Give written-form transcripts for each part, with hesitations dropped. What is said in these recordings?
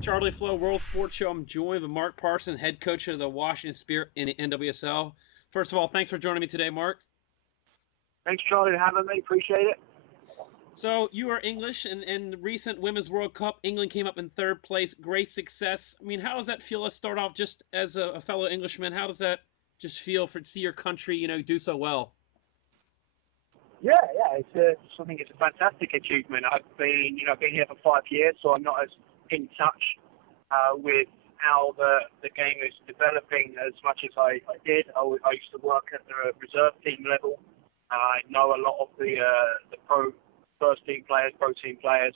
Charlie Flowe, World Sports Show. I'm joined with Mark Parsons, head coach of the Washington Spirit in the NWSL. First of all, thanks for joining me today, Mark. Thanks, Charlie, for having me. Appreciate it. So you are English, and in the recent Women's World Cup, England came up in third place. Great success. I mean, how does that feel? Let's start off just as a fellow Englishman. How does that just feel to see your country, do so well? Yeah. I think it's a fantastic achievement. I've been here for 5 years, so I'm not as in touch with how the game is developing as much as I did. I used to work at the reserve team level. I know a lot of the pro first team players, pro team players.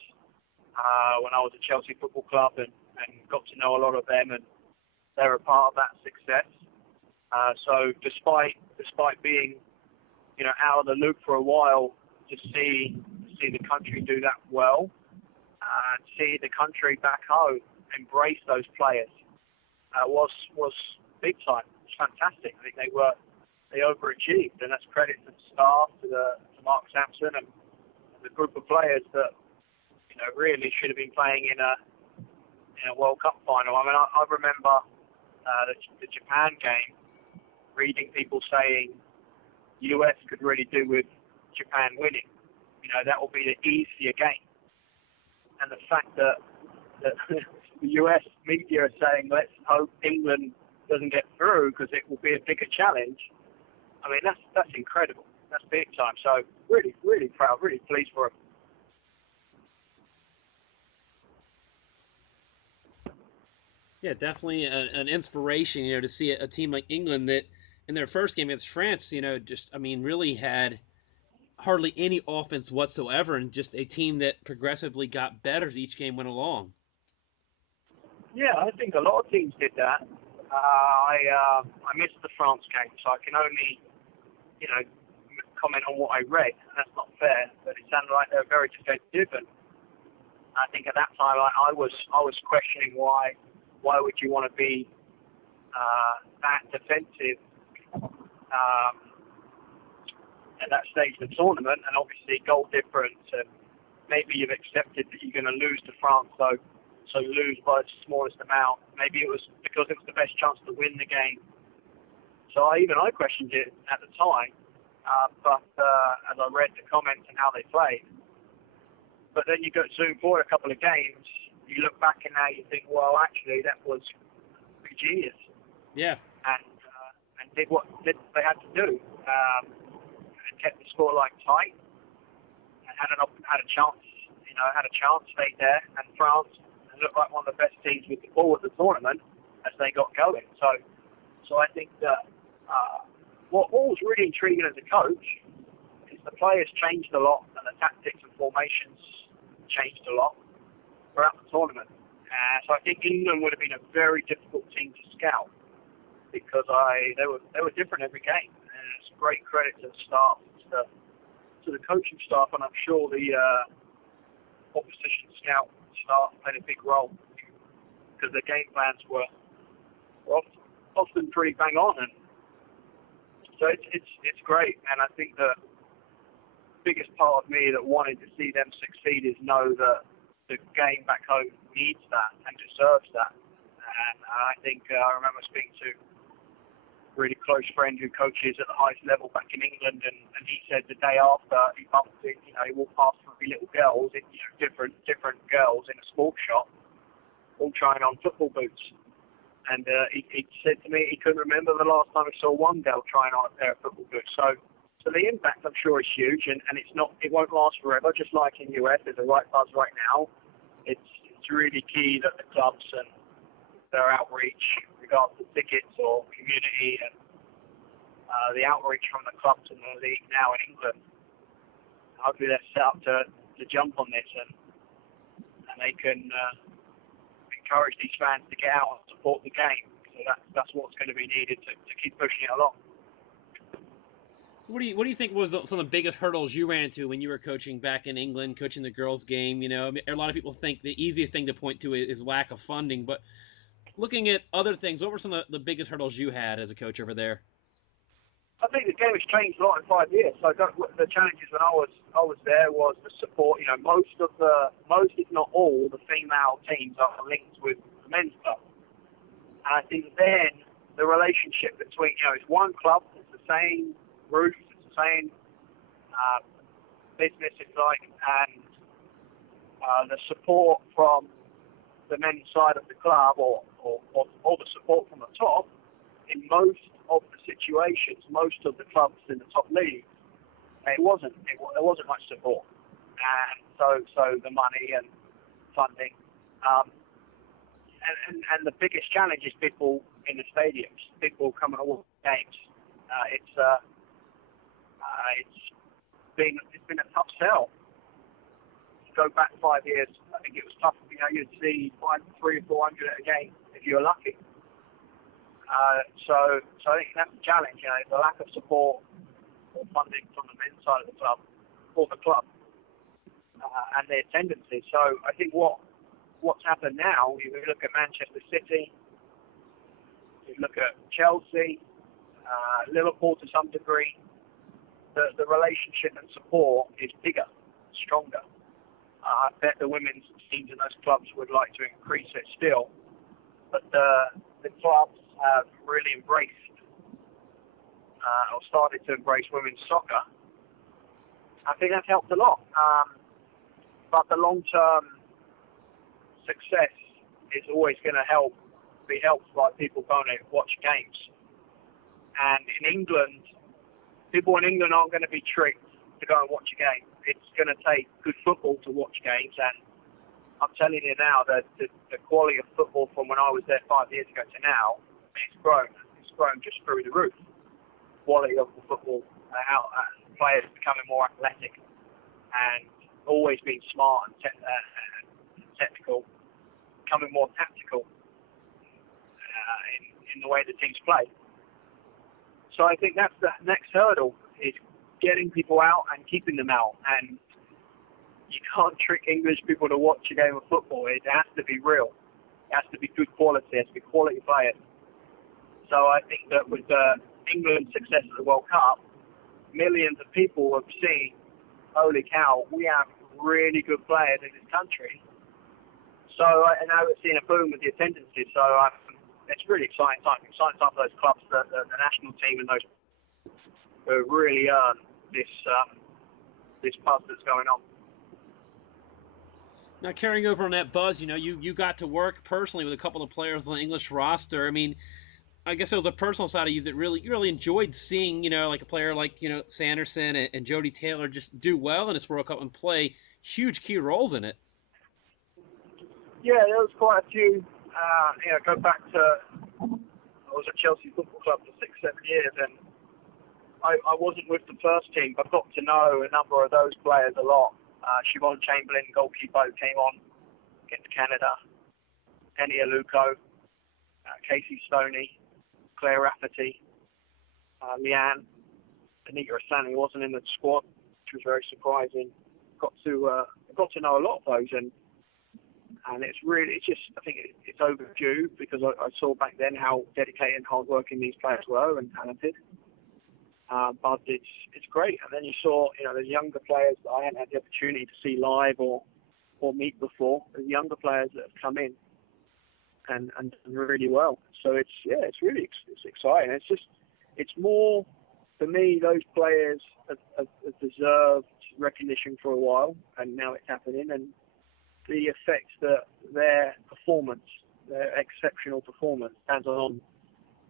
When I was at Chelsea Football Club and got to know a lot of them, and they're a part of that success. So despite being out of the loop for a while, to see the country do that well, see the country back home embrace those players was big time. It's fantastic. I think they overachieved, and that's credit to the staff, to Mark Sampson, and the group of players that really should have been playing in a World Cup final. I mean, I remember the Japan game, reading people saying US could really do with Japan winning. That will be the easier game. And the fact that the US media are saying, let's hope England doesn't get through because it will be a bigger challenge. I mean, that's incredible. That's big time. So really, really proud, really pleased for them. Yeah, definitely an inspiration, to see a team like England that in their first game against France, really had hardly any offense whatsoever, and just a team that progressively got better as each game went along. Yeah, I think a lot of teams did that. I missed the France game, so I can only comment on what I read. That's not fair, but it sounded like they were very defensive, and I think at that time I was questioning why would you want to be that defensive at that stage of the tournament, and obviously goal difference, and maybe you've accepted that you're going to lose to France, so lose by the smallest amount. Maybe it was because it was the best chance to win the game. So I questioned it at the time, but as I read the comments and how they played, but then you go zoom forward a couple of games, you look back and now you think, well, actually that was pretty genius, Yeah. and did what they had to do, and kept the scoreline tight, and had a chance, stayed there, and France looked like one of the best teams with the ball at the tournament as they got going. So I think that what was really intriguing as a coach is the players changed a lot, and the tactics and formations changed a lot throughout the tournament. So I think England would have been a very difficult team to scout because they were different every game, and it's great credit to the staff, to the coaching staff, and I'm sure the opposition scout staff played a big role because their game plans were often pretty bang on, and so it's great. And I think the biggest part of me that wanted to see them succeed is know that the game back home needs that and deserves that. And I think I remember speaking to a really close friend who coaches at the highest level back in England, and he said the day after he bumped it, he walked past three little girls, different girls in a sports shop, all trying on football boots. And he said to me he couldn't remember the last time he saw one girl trying on a pair of football boots. So the impact, I'm sure, is huge, and it won't last forever. Just like in the US, there's a right buzz right now. It's really key that the clubs and their outreach, regardless of tickets or community, and the outreach from the clubs and the league now in England. Hopefully, they're set up to jump on this, and they can encourage these fans to get out and support the game. So that's what's going to be needed to keep pushing it along. So what do you think was some of the biggest hurdles you ran into when you were coaching back in England, coaching the girls' game? A lot of people think the easiest thing to point to is lack of funding, but looking at other things, what were some of the biggest hurdles you had as a coach over there? I think the game has changed a lot in 5 years. So the challenges when I was there was the support. You know, most if not all the female teams are linked with the men's club, and I think then the relationship between, you know, it's one club, it's the same roots, it's the same business, if you like, and the support from the men's side of the club or the support from the top in most of the situations, most of the clubs in the top league, there wasn't much support, and so the money and funding, and the biggest challenge is people in the stadiums, people coming to watch games. It's been a tough sell. Go back 5 years, I think it was tough. You know, you'd see 300 or 400 at a game if you were lucky. So I think that's the challenge. You know, the lack of support or funding from the men's side of the club or the club, and their tendencies. So I think what's happened now, you look at Manchester City, you look at Chelsea, Liverpool to some degree, the relationship and support is bigger, stronger. I bet the women's teams in those clubs would like to increase it still, but the clubs have really embraced or started to embrace women's soccer. I think that's helped a lot. But the long-term success is always going to be helped by people going to watch games. And in England, people in England aren't going to be tricked to go and watch a game. It's going to take good football to watch games, and I'm telling you now that the quality of football from when I was there 5 years ago to now, it's grown. It's grown just through the roof. Quality of the football, players becoming more athletic and always being smart and technical, becoming more tactical in the way the teams play. So I think that's the next hurdle, is getting people out and keeping them out. And you can't trick English people to watch a game of football. It has to be real. It has to be good quality. It has to be quality players. So I think that with England's success at the World Cup, millions of people have seen, holy cow, we have really good players in this country. So now we're seeing a boom with the attendances. So it's really exciting time. Exciting time for those clubs, the national team, and those who really earn this buzz that's going on. Now, carrying over on that buzz, you know, you got to work personally with a couple of players on the English roster. I mean, I guess it was a personal side of you that you really enjoyed seeing, you know, like a player like, you know, Sanderson and Jodie Taylor just do well in this World Cup and play huge key roles in it. Yeah, there was quite a few. Go back to, I was at Chelsea Football Club for 6-7 years, and I wasn't with the first team, but got to know a number of those players a lot. Siobhan Chamberlain, goalkeeper, who came on against Canada. Penny Aluko, Casey Stoney, Claire Rafferty, Leanne, Anita Asani wasn't in the squad, which was very surprising. Got to know a lot of those, and it's just, I think it's overdue, because I saw back then how dedicated and hardworking these players were and talented. But it's great. And then you saw, you know, the younger players that I hadn't had the opportunity to see live or meet before. The younger players that have come in and done really well. So it's exciting. It's more, for me, those players have deserved recognition for a while, and now it's happening. And the effect that their exceptional performance has on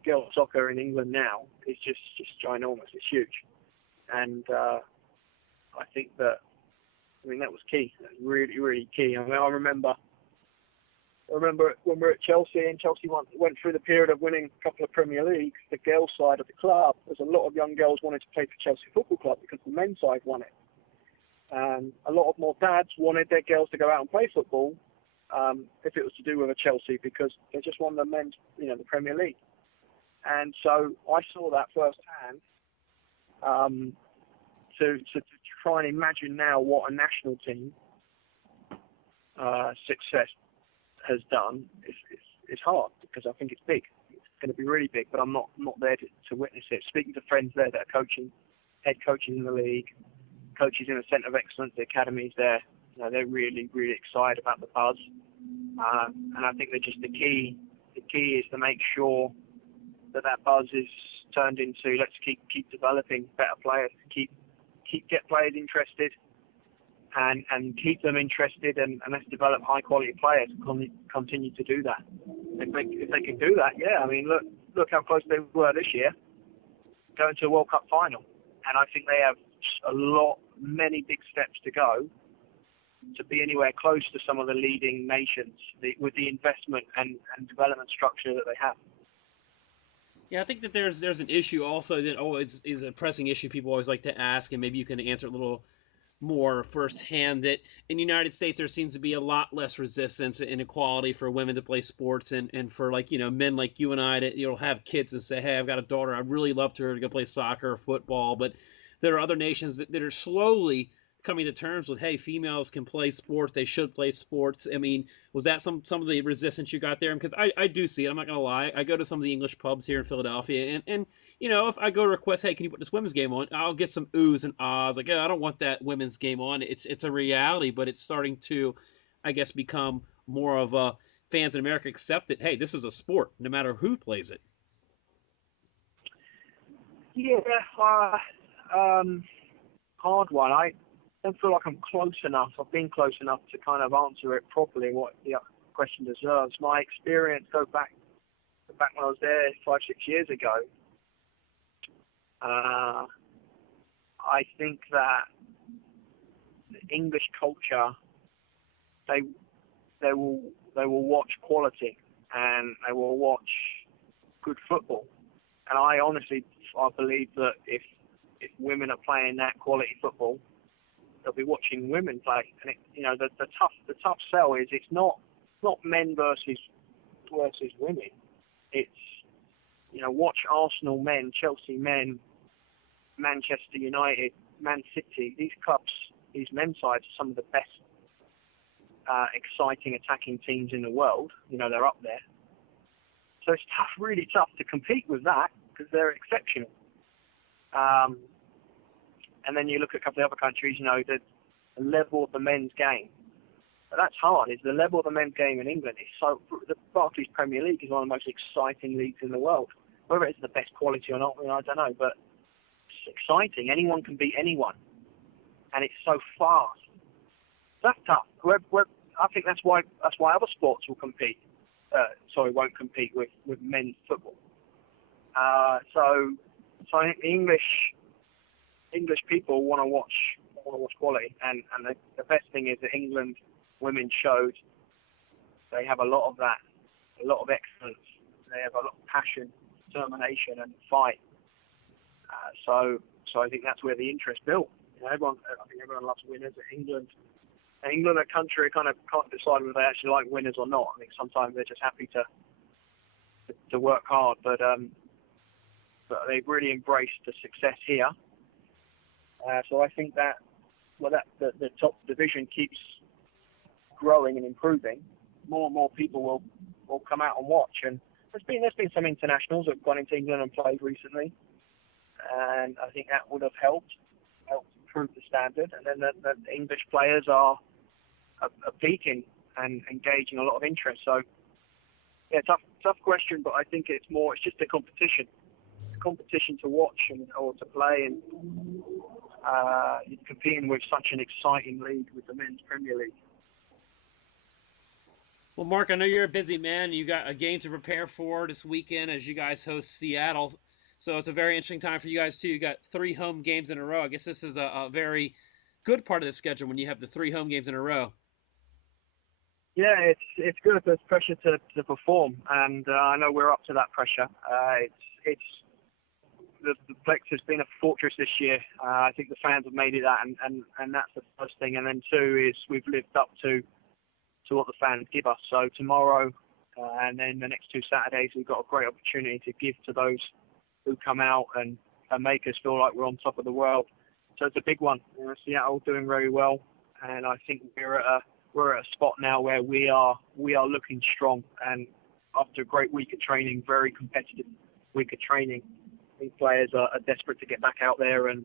girls soccer in England now is just ginormous. It's huge, and I think that was key. That's really, really key. I mean, I remember when we were at Chelsea, and Chelsea went through the period of winning a couple of Premier Leagues. The girls' side of the club, there's a lot of young girls wanted to play for Chelsea Football Club because the men's side won it. A lot of more dads wanted their girls to go out and play football, if it was to do with a Chelsea, because they just won the men's, the Premier League. And so I saw that firsthand. To try and imagine now what a national team success has done is hard, because I think it's big. It's going to be really big, but I'm not there to witness it. Speaking to friends there that are coaching, head coaches in the league, coaches in the Centre of Excellence, the academies there, they're really, really excited about the buzz. And I think that just the key is to make sure that buzz is turned into, let's keep developing better players, get players interested, and keep them interested, and let's develop high quality players and continue to do that. If they can do that, yeah. I mean, look how close they were this year, going to a World Cup final, and I think they have many big steps to go to be anywhere close to some of the leading nations with the investment and development structure that they have. Yeah, I think that there's an issue also that always is a pressing issue people always like to ask, and maybe you can answer a little more firsthand, that in the United States there seems to be a lot less resistance and equality for women to play sports, and for men like you and I to have kids and say, hey, I've got a daughter, I'd really love her to go play soccer or football. But there are other nations that are slowly coming to terms with, hey, females can play sports, they should play sports. I mean, was that some of the resistance you got there? Because I do see it, I'm not gonna lie. I go to some of the English pubs here in Philadelphia, and if I go to request, hey, can you put this women's game on, I'll get some oohs and ahs, like, I don't want that women's game on. It's a reality, but it's starting to, I guess, become more of a fans in America accept that, hey, this is a sport no matter who plays it. Yeah, hard one. I don't feel like I'm close enough. I've been close enough to kind of answer it properly, what the question deserves. My experience goes back when I was there 5-6 years ago. I think that the English culture, they will watch quality, and they will watch good football. And I believe that if women are playing that quality football, they'll be watching women play. And the tough sell is it's not men versus women. It's watch Arsenal men, Chelsea men, Manchester United, Man City. These clubs, these men's sides, are some of the best exciting attacking teams in the world. They're up there. So it's really tough to compete with that because they're exceptional. And then you look at a couple of other countries, the level of the men's game. But that's hard. Is the level of the men's game in England is so. The Barclays Premier League is one of the most exciting leagues in the world. Whether it's the best quality or not, I don't know. But it's exciting. Anyone can beat anyone, and it's so fast. That's tough. I think that's why other sports will compete. Won't compete with men's football. So I think the English people want to watch quality, and the best thing is that England women showed they have a lot of that, a lot of excellence. They have a lot of passion, determination, and fight. So I think that's where the interest built. I think everyone loves winners. England, a country kind of can't decide whether they actually like winners or not. I think sometimes they're just happy to work hard, but they've really embraced the success here. So I think that the top division keeps growing and improving, more and more people will come out and watch. And there's been some internationals that have gone into England and played recently, and I think that would have helped improve the standard. And then the English players are peaking and engaging a lot of interest. So yeah, tough question, but I think it's just a competition to watch or to play, and you're competing with such an exciting league with the men's Premier League. Well, Mark, I know you're a busy man. You got a game to prepare for this weekend as you guys host Seattle. So it's a very interesting time for you guys, too. You got 3 home games in a row. I guess this is a very good part of the schedule when you have the 3 home games in a row. Yeah, it's good. There's pressure to perform, and I know we're up to that pressure. The Plex has been a fortress this year. I think the fans have made it that, and that's the first thing. And then 2 is we've lived up to what the fans give us. So tomorrow and then the next 2 Saturdays, we've got a great opportunity to give to those who come out and make us feel like we're on top of the world. So it's a big one. Seattle doing very well, and I think we're at a spot now where we are looking strong, and after a great week of training, very competitive week of training, these players are desperate to get back out there and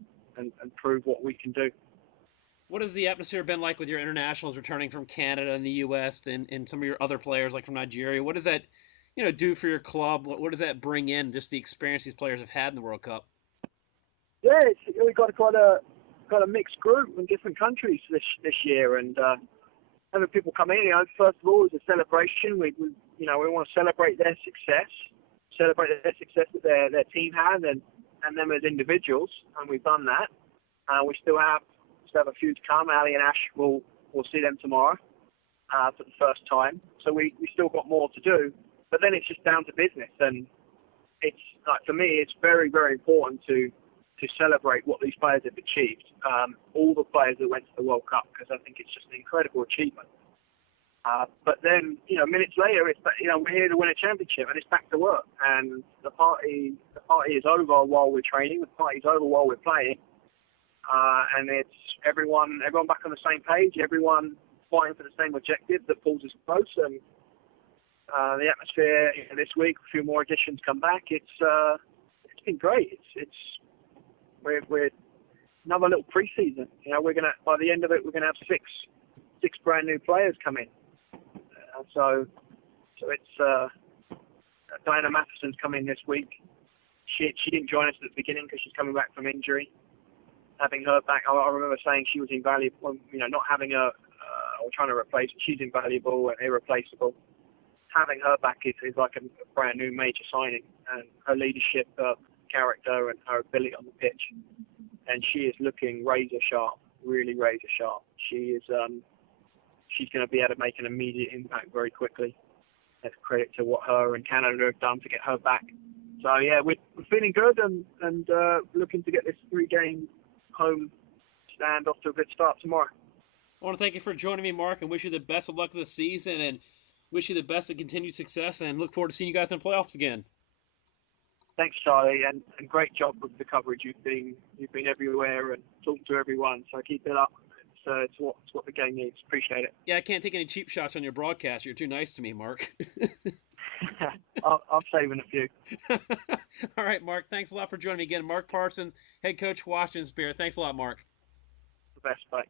prove what we can do. What has the atmosphere been like with your internationals returning from Canada and the U.S. and some of your other players like from Nigeria? What does that, do for your club? What does that bring in? Just the experience these players have had in the World Cup. Yeah, we've got quite a mixed group from different countries this year, and having people come in, first of all, is a celebration. We want to celebrate their success, that their team had, and them as individuals, and we've done that. We still have a few to come. Ali and Ash will see them tomorrow for the first time. So we still got more to do, but then it's just down to business, and it's like, for me, it's very, very important to celebrate what these players have achieved. All the players that went to the World Cup, because I think it's just an incredible achievement. But then, minutes later, we're here to win a championship, and it's back to work. And the party is over while we're training. The party's over while we're playing. And it's everyone back on the same page. Everyone fighting for the same objective that pulls us close. And the atmosphere this week, a few more additions come back. It's been great. We're another little pre-season. We're gonna, by the end of it, we're gonna have six brand new players come in. So it's Diana Matheson's come in this week. She didn't join us at the beginning because she's coming back from injury. Having her back, I remember saying she was invaluable. Not having her or trying to replace her, she's invaluable and irreplaceable. Having her back is like a brand new major signing, and her leadership, character, and her ability on the pitch. And she is looking razor sharp, really razor sharp. She is. She's going to be able to make an immediate impact very quickly. That's credit to what her and Canada have done to get her back. So yeah, we're feeling good and looking to get this 3-game home stand off to a good start tomorrow. I want to thank you for joining me, Mark, and wish you the best of luck this season, and wish you the best of continued success, and look forward to seeing you guys in the playoffs again. Thanks, Charlie, and great job with the coverage. You've been everywhere and talked to everyone, so keep it up. It's what the game needs. Appreciate it. Yeah, I can't take any cheap shots on your broadcast. You're too nice to me, Mark. I'm saving a few. All right, Mark. Thanks a lot for joining me again. Mark Parsons, head coach, Washington Spirit. Thanks a lot, Mark. The best. Bye.